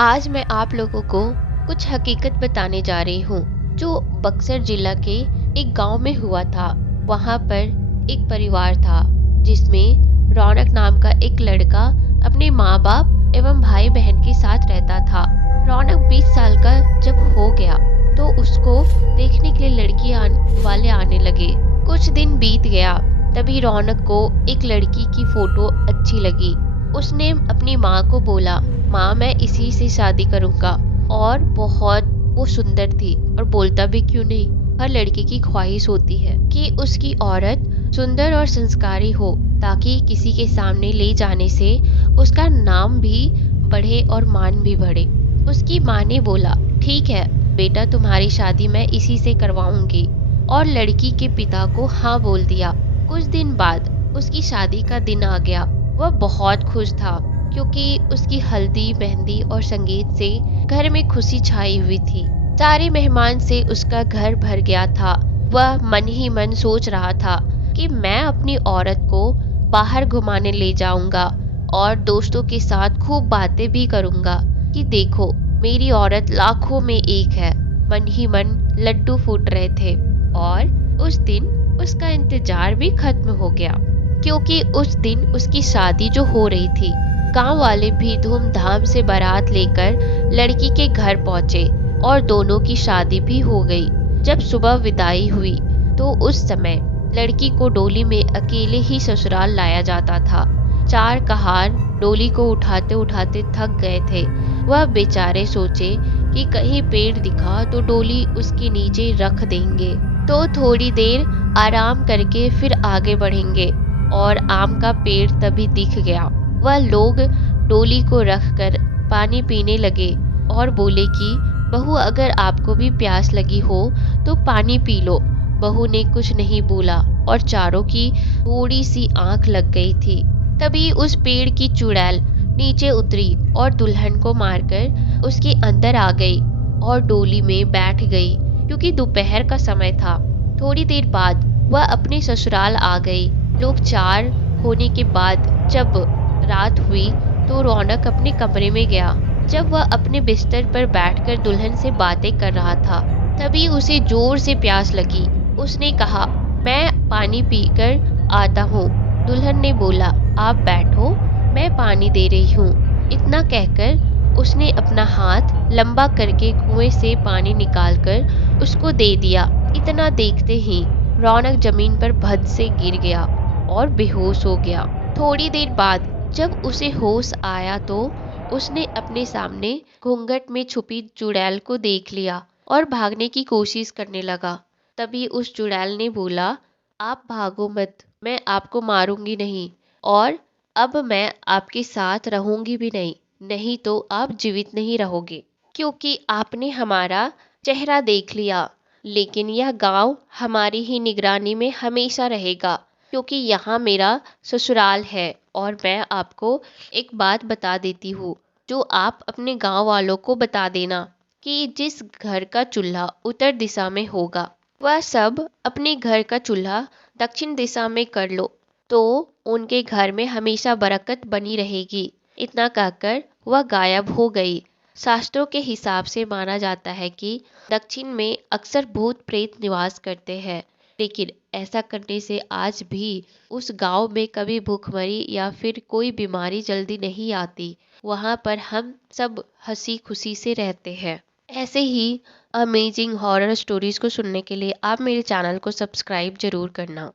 आज मैं आप लोगों को कुछ हकीकत बताने जा रही हूँ जो बक्सर जिला के एक गांव में हुआ था। वहां पर एक परिवार था जिसमें रौनक नाम का एक लड़का अपने माँ बाप एवं भाई बहन के साथ रहता था। रौनक 20 साल का जब हो गया तो उसको देखने के लिए वाले आने लगे। कुछ दिन बीत गया, तभी रौनक को एक लड़की की फोटो अच्छी लगी। उसने अपनी माँ को बोला, माँ मैं इसी से शादी करूंगा। और बहुत वो सुंदर थी और बोलता भी क्यों नहीं, हर लड़के की ख्वाहिश होती है कि उसकी औरत सुंदर और संस्कारी हो ताकि किसी के सामने ले जाने से उसका नाम भी बढ़े और मान भी बढ़े। उसकी माँ ने बोला, ठीक है बेटा, तुम्हारी शादी मैं इसी से करवाऊंगी। और लड़की के पिता को हाँ बोल दिया। कुछ दिन बाद उसकी शादी का दिन आ गया। वह बहुत खुश था क्योंकि उसकी हल्दी मेहंदी और संगीत से घर में खुशी छाई हुई थी। सारे मेहमान से उसका घर भर गया था। वह मन ही मन सोच रहा था कि मैं अपनी औरत को बाहर घुमाने ले जाऊंगा और दोस्तों के साथ खूब बातें भी करूंगा कि देखो मेरी औरत लाखों में एक है। मन ही मन लड्डू फूट रहे थे और उस दिन उसका इंतजार भी खत्म हो गया क्योंकि उस दिन उसकी शादी जो हो रही थी। गांव वाले भी धूमधाम से बारात लेकर लड़की के घर पहुंचे और दोनों की शादी भी हो गई। जब सुबह विदाई हुई तो उस समय लड़की को डोली में अकेले ही ससुराल लाया जाता था। चार कहार डोली को उठाते उठाते थक गए थे। वह बेचारे सोचे कि कहीं पेड़ दिखा तो डोली उसके नीचे रख देंगे तो थोड़ी देर आराम करके फिर आगे बढ़ेंगे। और आम का पेड़ तभी दिख गया। वह लोग डोली को रखकर पानी पीने लगे और बोले कि बहू अगर आपको भी प्यास लगी हो तो पानी पी लो। बहू ने कुछ नहीं बोला और चारों की थोड़ी सी आंख लग गई थी। तभी उस पेड़ की चुड़ैल नीचे उतरी और दुल्हन को मारकर उसके अंदर आ गई और डोली में बैठ गई क्योंकि दोपहर का समय था। थोड़ी देर बाद वह अपने ससुराल आ गई। लोग चार होने के बाद जब रात हुई तो रौनक अपने कमरे में गया। जब वह अपने बिस्तर पर बैठकर दुल्हन से बातें कर रहा था तभी उसे जोर से प्यास लगी। उसने कहा, मैं पानी पीकर आता हूँ। दुल्हन ने बोला, आप बैठो, मैं पानी दे रही हूँ। इतना कहकर उसने अपना हाथ लंबा करके कुएं से पानी निकालकर उसको दे दिया। इतना देखते ही रौनक जमीन पर भद से गिर गया और बेहोश हो गया। थोड़ी देर बाद जब उसे होश आया तो उसने अपने सामने घूंघट में छुपी चुड़ैल को देख लिया और भागने की कोशिश करने लगा। तभी उस चुड़ैल ने बोला, आप भागो मत, मैं आपको मारूंगी नहीं और अब मैं आपके साथ रहूंगी भी नहीं, नहीं तो आप जीवित नहीं रहोगे क्योंकि आपने हमारा चेहरा देख लिया। लेकिन यह गांव हमारी ही निगरानी में हमेशा रहेगा क्योंकि यहाँ मेरा ससुराल है। और मैं आपको एक बात बता देती हूँ जो आप अपने गांव वालों को बता देना कि जिस घर का चूल्हा उत्तर दिशा में होगा वह सब अपने घर का चूल्हा दक्षिण दिशा में कर लो तो उनके घर में हमेशा बरकत बनी रहेगी। इतना कहकर वह गायब हो गई। शास्त्रों के हिसाब से माना जाता है कि दक्षिण में अक्सर भूत प्रेत निवास करते हैं, लेकिन ऐसा करने से आज भी उस गांव में कभी भूखमरी या फिर कोई बीमारी जल्दी नहीं आती। वहां पर हम सब हंसी खुशी से रहते हैं। ऐसे ही अमेजिंग हॉरर स्टोरीज को सुनने के लिए आप मेरे चैनल को सब्सक्राइब जरूर करना।